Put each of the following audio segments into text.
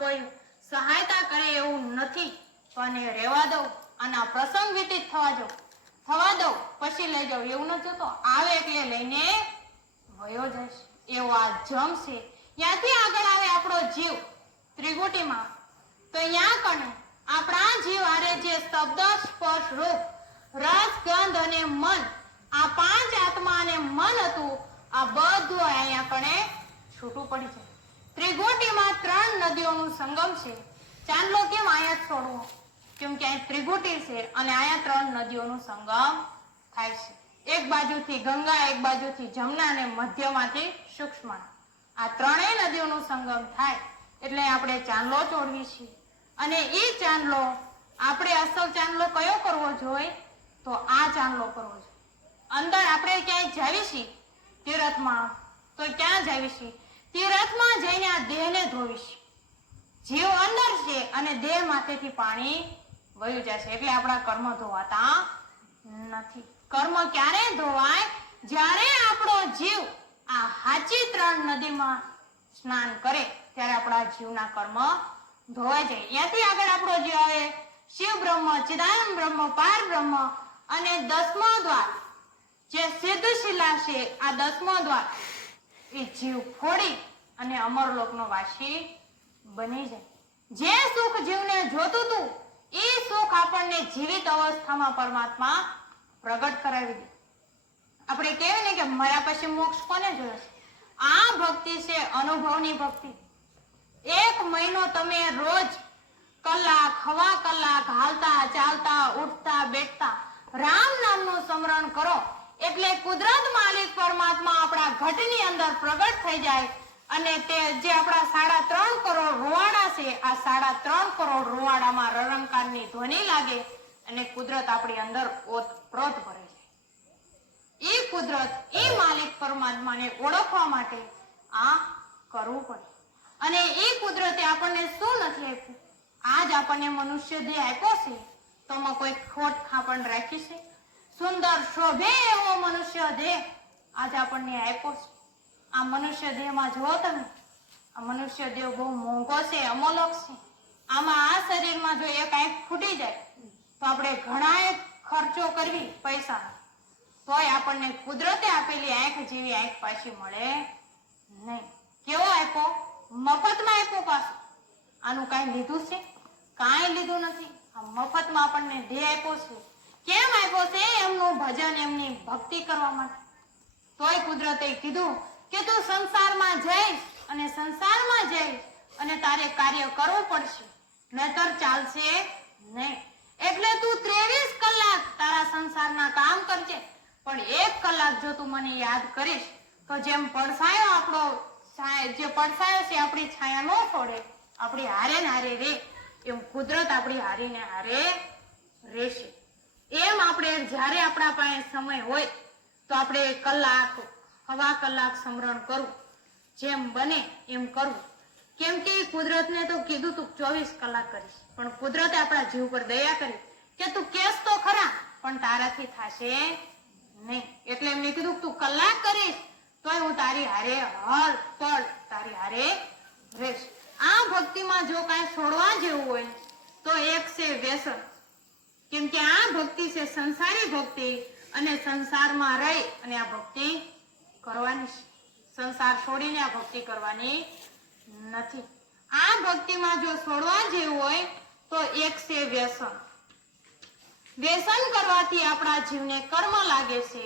કોઈ સહાયતા કરે એવું નથી, પણ એ રહેવા દઉં અને આ પ્રસંગ વ્યતીત થવા દઉં, પછી લઈ જાઉં એવું નથી. તો આવે એટલે લઈને વયો જઈશ, એવો આ જમ છે. ત્યાંથી આગળ આવે આપણો જીવ ત્રિગુટીમાં. તો અહીંયા કણે આપણા જીવ આરે જે શબ્દ, સ્પર્શ, રૂપ, રસ, ગંધ અને મન, આ પાંચ આત્મા અને મન હતું, આ બધું અહીંયા કણે છૂટું પડી જાય. ત્રિગુટીમાં 3 નદીઓનું સંગમ છે. ચાંદલો કેમ અહીંયા છોડવો? કેમ કે અહીં ત્રિગુટી છે અને અહીંયા 3 નદીઓનું સંગમ થાય છે. એક બાજુથી ગંગા, એક બાજુથી જમના અને મધ્યમાંથી સૂક્ષ્મા. આ 3 નદીઓનું સંગમ થાય એટલે આપણે ચાંદલો ચોડવી છીએ. અને એ ચાંદલો આપણે અસલ ચાંદલો કયો કરવો જોઈએ? તો આ ચાંદલો કરવો જોઈએ. અંદર આપણે ક્યાંય જાવી છીએ તીરથમાં, તો ક્યાં જાવી છીએ? તીરથમાં જઈને આ દેહને ધોવીશ. જીવ અંદર છે અને દેહ માથેથી પાણી વહી જશે, એટલે આપણા કર્મ ધોવાતા નથી. કર્મ ક્યારે ધોવાય? જ્યારે આપણો જીવ આ હાચી 3 નદીમાં સ્નાન કરે ત્યારે આપણા જીવના કર્મ ધોવાઈ જાય. ત્યાંથી આગળ આપણો જીવ આવે શિવ બ્રહ્મ, ચિદાનંદ બ્રહ્મ, પાર બ્રહ્મ અને 10મો દ્વાર જે સિદ્ધશિલા છે. આ 10મો દ્વાર એ જીવ ફોડી અને અમરલોકનો વાસી બની જાય. જે સુખ જીવને જોતું હતું એ સુખ આપણને જીવિત અવસ્થામાં પરમાત્મા પ્રગટ કરાવી દે. આપણે કહેવાય ને કે મર્યા પછી મોક્ષ કોને જોયો છે? આ ભક્તિ છે અનુભવની ભક્તિ. 1 મહિનો તમે રોજ કલાક, હવા કલાક હાલતા, ચાલતા, ઉઠતા, બેઠતા રામ નામનું સ્મરણ કરો એટલે કુદરત માલિક પરમાત્મા આપણા ઘટની અંદર પ્રગટ થઈ જાય. અને તે જે આપણા 3.5 કરોડ રૂવાડા છે, આ 3.5 કરોડ રૂવાડામાં રણકારની ધ્વનિ લાગે અને કુદરત આપણી અંદર ઓતપ્રોત ભરે છે. એ કુદરત, એ માલિક પરમાત્માને ઓળખવા માટે આ કરવું પડે. અને એ કુદરતે આપણને શું નથી આપ્યું? આજ આપણને મનુષ્ય દેહ આપ્યો છે, તો માં કોઈ ખોટ ખાપણ રાખી છે? સુંદર શોભે એવો મનુષ્ય દેહ આજ આપણને આપ્યો છે. આ મનુષ્ય દેહમાં જુઓ તમે, આ મનુષ્ય દેહ બહુ મોંઘો છે, અમોલક છે. આમાં આ શરીરમાં જો એક આંખ ફૂટી જાય તો આપણે ઘણા ખર્ચો કરવી પૈસા, તોય આપણને કુદરતે આપેલી આંખ જેવી આંખ પાછી મળે નહીં. કેવો આપ્યો? મફતમાં આપ્યો પાછો. આનું કાંઈ લીધું છે? કાંઈ લીધું નથી. આ મફતમાં આપણને દેહ આપ્યો છે. કેમ આપ્યો છે? એમનું ભજન, એમની ભક્તિ કરવા માટે. તોય કુદરતે કીધું કે તું સંસારમાં જઈશ અને તારે કાર્ય કરવું પડશે, નહીતર ચાલશે નહીં. એટલે તું 23 કલાક તારા સંસારના કામ કરજે, પણ 1 કલાક જો તું મને યાદ કરીશ તો જેમ પડછાયો આપણો જે પડછાયો છે આપણી છાયા ન છોડે, આપણી હારે ને હારે રે, એમ કુદરત આપણી હારીને હારે રહેશે. એમ આપણે જ્યારે આપણા પાસે સમય હોય તો આપણે કલાક, હવા કલાક સ્મરણ કરવું, જેમ બને એમ કરવું. કેમ કે કુદરતને તો કીધું તું 24 કલાક કરીશ, પણ કુદરતે આપણા જીવ પર દયા કરી કે તું કેસ તો ખરા પણ તારાથી થશે નહીં. એટલે એમને કીધું તું કલાક કરીશ તોય હું તારી હારે હર પળ તારી હારે રહીશ. આ ભક્તિમાં જો કાંઈ છોડવા જેવું હોય તો એક છે વ્યસન. કેમ કે આ ભક્તિ છે સંસારી ભક્તિ, અને સંસારમાં રહી અને આ ભક્તિ કરવાની છે. સંસાર છોડીને આ ભક્તિ કરવાની નથી. આ ભક્તિમાં જો છોડવા જેવું હોય તો એક છે વ્યસન. વ્યસન કરવાથી આપણા જીવને કર્મ લાગે છે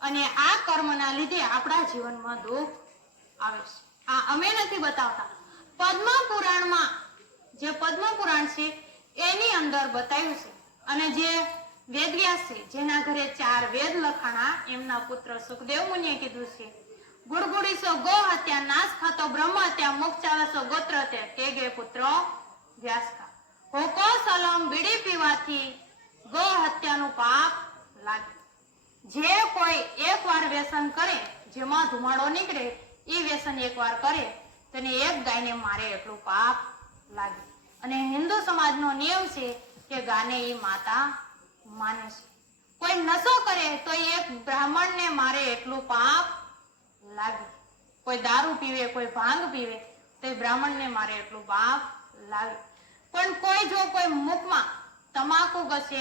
અને આ કર્મના લીધે આપણા જીવનમાં દુઃખ આવે છે. આ અમે નથી બતાવતા, પદ્મ પુરાણમાં જે પદ્મ પુરાણ છે એની અંદર બતાવ્યું છે. અને જે વેદવ્યાસ છે, જેના ઘરે 4 વેદ લખાણા, એમના પુત્ર સુખદેવ મુનિએ કીધું છે, ગુડગુડીસો ગો હત્યા, નાશ ખાતો બ્રહ્મ હત્યા, મુખ ચાવસો ગોત્ર હત્યા, તે ગે પુત્રો વ્યાસકા. હોકો સલમ બીડી પીવાથી ગો હત્યાનું પાપ લાગે. જે કોઈ એકવાર વ્યસન કરે, જેમાં ધુમાડો નીકળે, એ વ્યસન એકવાર કરે તેને એક ગાયને મારે એટલું પાપ લાગે. અને હિન્દુ સમાજનો નિયમ છે કે ગાને એ માતા માને છે. કોઈ નશો કરે તો એક બ્રાહ્મણને મારે એટલું પાપ લાગે. કોઈ દારૂ પીવે, કોઈ ભાંગ પીવે, તો એ બ્રાહ્મણને મારે એટલું પાપ લાગે. પણ કોઈ જો કોઈ મુખમાં તમાકુ ઘસે,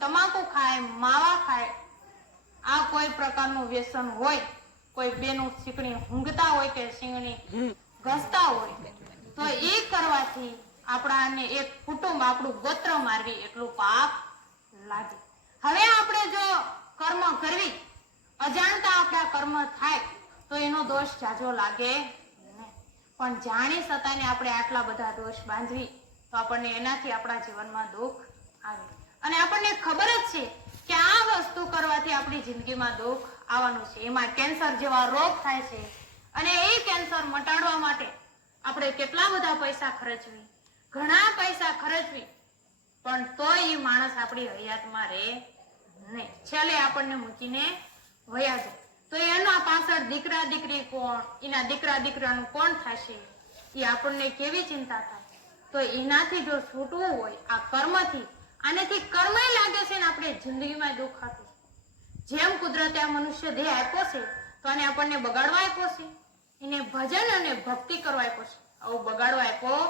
તમાકુ ખાય, માવા ખાય, આ કોઈ પ્રકારનું વ્યસન હોય, કોઈ બેનું શીકણી ઊંઘતા હોય કે શીંગણી ઘસતા હોય, તો એ કરવાથી આપણાને એક કુટુંબ, આપણું ગોત્ર મારવી એટલું પાપ લાગે. હવે આપણે જો કર્મ કરવી, અજાણતા આપણા કર્મ થાય તો એનો દોષ જાજો લાગે નહીં. પણ જાણી છતાંય આપણે આટલા બધા દોષ બાંધવી તો આપણને એનાથી આપણા જીવનમાં દુઃખ આવે. અને આપણને ખબર જ છે કે આ વસ્તુ કરવાથી આપણી જિંદગીમાં દુઃખ આવવાનું છે. એમાં કેન્સર જેવા રોગ થાય છે અને એ કેન્સર મટાડવા માટે આપણે કેટલા બધા પૈસા ખર્ચવી, ઘણા પૈસા ખર્ચવી, પણ તોય એ માણસ આપણી હયાતમાં રહે નહીં. છેલ્લે આપણને મૂકીને વયા જાય. તો એના પાછળ દીકરા દીકરી કોણ, એના દીકરા દીકરાનું કોણ થશે, એ આપણને કેવી ચિંતા થાય. તો એનાથી જો છૂટવું હોય, આ કર્મથી, આનેથી કર્મ લાગે છે ને આપણે જિંદગીમાં દુઃખ આપે. જેમ કુદરતે આ મનુષ્ય દેહ આપ્યો છે તો આને આપણને બગાડવા આપ્યો છે, એને ભજન અને ભક્તિ કરવા આપ્યો છે, આવું બગાડવા આપ્યો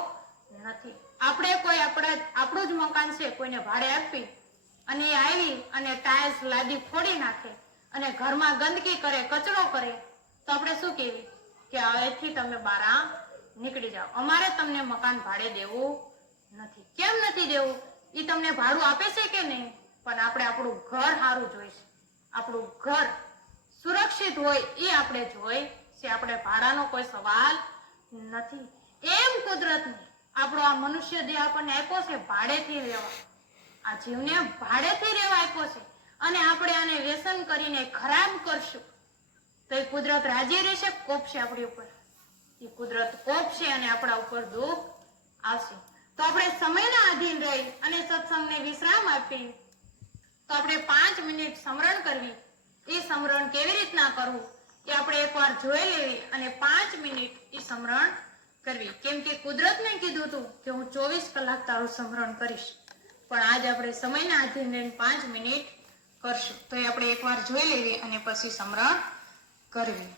નથી. આપણે કોઈ આપણું જ મકાન છે કોઈને ભાડે આપી અને એ આવી અને ટાઇલ્સ લાદી ફોડી નાખે અને ઘરમાં ગંદકી કરે, કચરો કરે, તો આપણે શું કહેવી કે હવેથી તમે બારા નીકળી જાઓ, અમારે તમને મકાન ભાડે દેવું નથી. કેમ નથી દેવું? એ તમને ભાડું આપે છે કે નહીં, પણ આપણે આપણું ઘર સારું જોઈશે, આપણું ઘર સુરક્ષિત હોય એ આપણે જોઈ છે. આપણે ભાડાનો કોઈ સવાલ નથી. એમ કુદરતને આપણો આ મનુષ્ય દેહ આપણને આપ્યો છે ભાડેથી રહેવા, આ જીવને ભાડેથી રહેવા આપ્યો છે અને આપણે આને વ્યસન કરીને ખરાબ કરશું તો એ કુદરત રાજી રહેશે, કોપશે આપણી ઉપર? એ કુદરત કોપશે અને આપણા ઉપર દુઃખ આવશે. તો આપણે સમયના આધીન રહી અને સત્સંગને વિશ્રામ આપી તો આપણે 5 મિનિટ સમરણ કરવી. એ સમરણ કેવી રીતના કરવું એ આપણે એકવાર જોઈ લેવી અને 5 મિનિટ એ સમરણ કરવી. કેમ કે કુદરતને કીધું હતું કે હું 24 કલાક તારું સમરણ કરીશ, પણ આજ આપણે સમયના આધીન રહીને 5 મિનિટ કરશું. તો એ આપણે એકવાર જોઈ લેવી અને પછી સમરણ કરવી.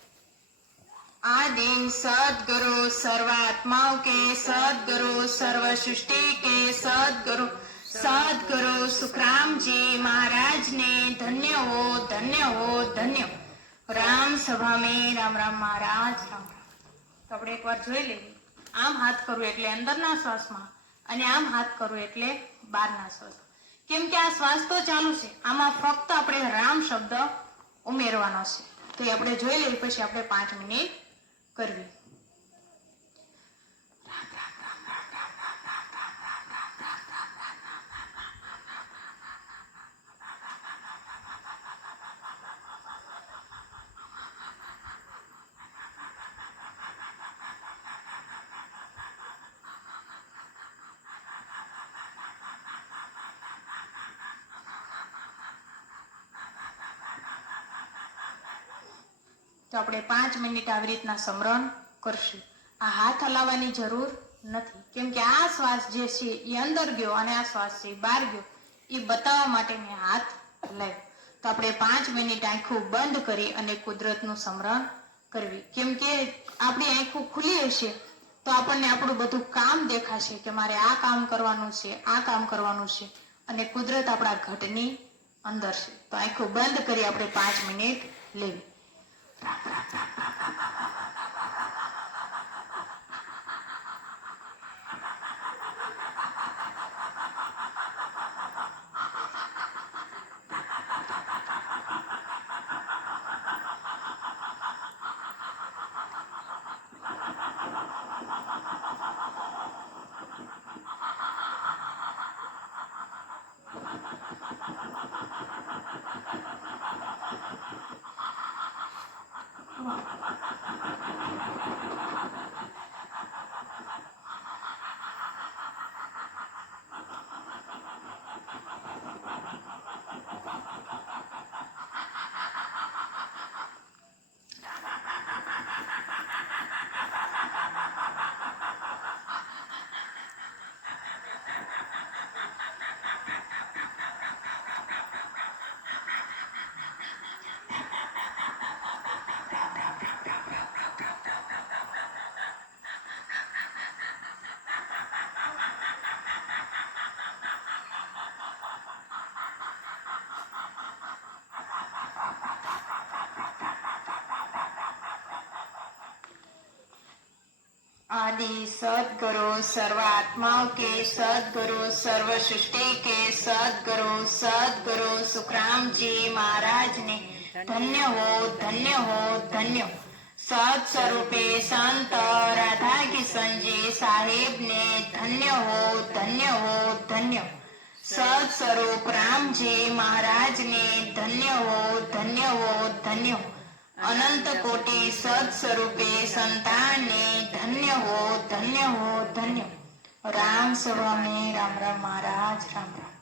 आदि सद्गुरु सर्वात्माओं के, सद्गुरु सर्व सृष्टि के, सद्गुरु सद्गुरु सुखराम जी महाराज ने धन्य हो, धन्य हो, धन्य. राम सभा में राम राम महाराज, राम राम. તો આપણે એકવાર જોઈ લેવી. આમ હાથ કરવું એટલે અંદરના શ્વાસમાં અને આમ હાથ કરવું એટલે બહારના શ્વાસમાં. કેમ કે આ શ્વાસ તો ચાલુ છે, આમાં ફક્ત આપણે રામ શબ્દ ઉમેરવાનો છે. તો એ આપણે જોઈ લેવી, પછી આપણે 5 મિનિટ કરવી. તો આપણે 5 મિનિટ આવી રીતના સમરણ કરશું. આ હાથ હલાવવાની જરૂર નથી, કેમ કે આ શ્વાસ જે છે એ અંદર ગયો અને આ શ્વાસ છે એ બહાર ગયો, એ બતાવવા માટે મેં હાથ હલાવ્યો. તો આપણે 5 મિનિટ આંખો બંધ કરી અને કુદરતનું સમરણ કરવી. કેમ કે આપણી આંખો ખુલી હશે તો આપણને આપણું બધું કામ દેખાશે કે મારે આ કામ કરવાનું છે, આ કામ કરવાનું છે, અને કુદરત આપણા ઘટની અંદર છે. તો આંખો બંધ કરી આપણે 5 મિનિટ લેવી. सद्गुरु सर्व आत्माओं के, सद्गुरु सर्व सृष्टि के, सद्गुरु सद्गुरु सुखराम जी महाराज ने धन्य हो धन्य हो धन्य। सत स्वरूपे संत राधा किशन जी साहेब ने धन्य हो धन्य हो धन्य। सत स्वरूप राम जी महाराज ने धन्य हो धन्य हो धन्य। अनंत कोटि सत स्वरूपे संतान ने धन्य हो धन्य हो धन्य। राम स्वामी राम राम महाराज राम राम।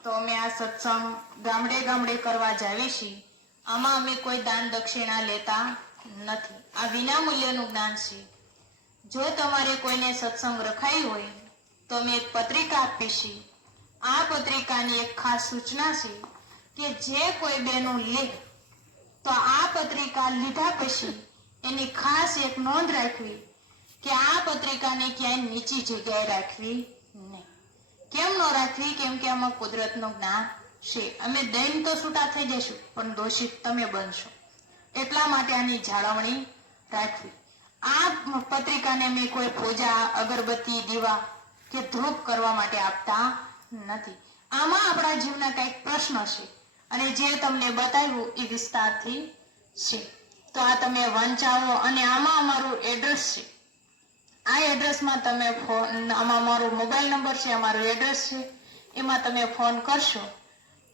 तो અમે આ સત્સંગ ગામડે ગામડે કરવા જાવી છીએ। આમાં અમે કોઈ દાન દક્ષિણા લેતા નથી। આ વિનામૂલ્યનું જ્ઞાન છે। જો તમારે કોઈને સત્સંગ રખાઈ હોય તો અમે એક પત્રિકા આપી છીએ। આ પત્રિકાની એક ખાસ સૂચના છે કે જે કોઈ બહેનો લે તો આ પત્રિકા લીધા પછી એની ખાસ એક નોંધ રાખવી કે આ પત્રિકાને ક્યાંય નીચી જગ્યાએ રાખવી નહીં। કેમ ન રાખવી? કેમ કે આમાં કુદરતનું જ્ઞાન છે। અમે દઈને તો છૂટા થઈ જશું પણ દોષિત તમે બનશો, એટલા માટે આની જાળવણી રાખવી। આ પત્રિકાને અમે કોઈ પૂજા અગરબત્તી દીવા કે ધૂપ કરવા માટે આપતા નથી। આમાં આપણા જીવના કંઈક પ્રશ્ન છે અને જે તમને બતાવ્યું એ વિસ્તારથી છે। તો આ તમે વંચાવો અને આમાં અમારું એડ્રેસ છે। આ એડ્રેસમાં તમે ફોન, આમાં અમારો મોબાઈલ નંબર છે, અમારું એડ્રેસ છે, એમાં તમે ફોન કરશો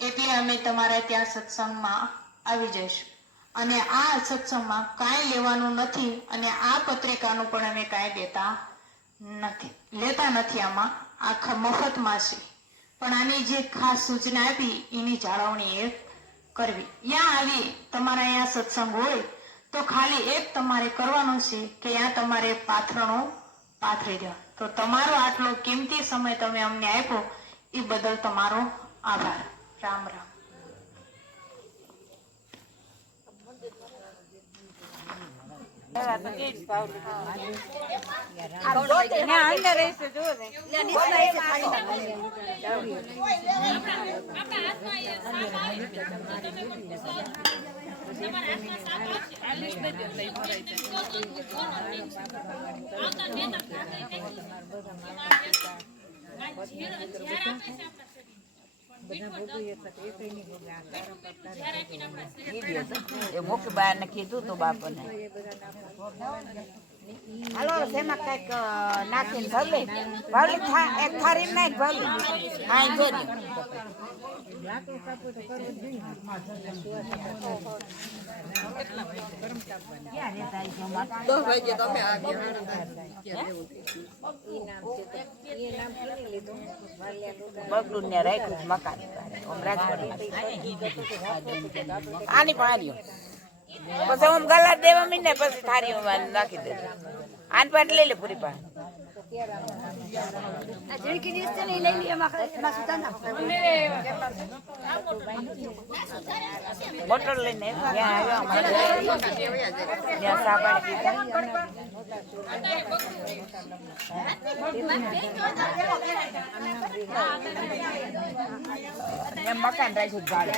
એટલે અમે તમારા ત્યાં સત્સંગમાં આવી જઈશું। અને આ સત્સંગમાં કાંઈ લેવાનું નથી અને આ પત્રિકાનું પણ અમે કાંઈ લેતા નથી। આમાં આખા મફતમાં છે પણ આની જે ખાસ સૂચના આપી એની જાળવણી એક કરવી। ત્યાં આવી તમારા અહીંયા સત્સંગ હોય તો ખાલી એક તમારે કરવાનું છે કે ત્યાં તમારે પાથરણો પાથરી દો। તો તમારો આટલો કિંમતી સમય તમે અમને આપ્યો એ બદલ તમારો આભાર। રામ રામ। મોકી બાર ને કીધું તું બાપુ ને હાલો શેમાં કઈક નાખીને ભલે ભલે એક થારી નાખ ભલે આઈ જોજો બગડું ને રાખ્યું મકાન આની પાડ્યો પછી હું ગલા દેવા મીને પછી થારી નાખી દે આન પાટ લઈ લે પૂરી પાસે બોટલ લઈને મકાન રાખ્યું ભાડે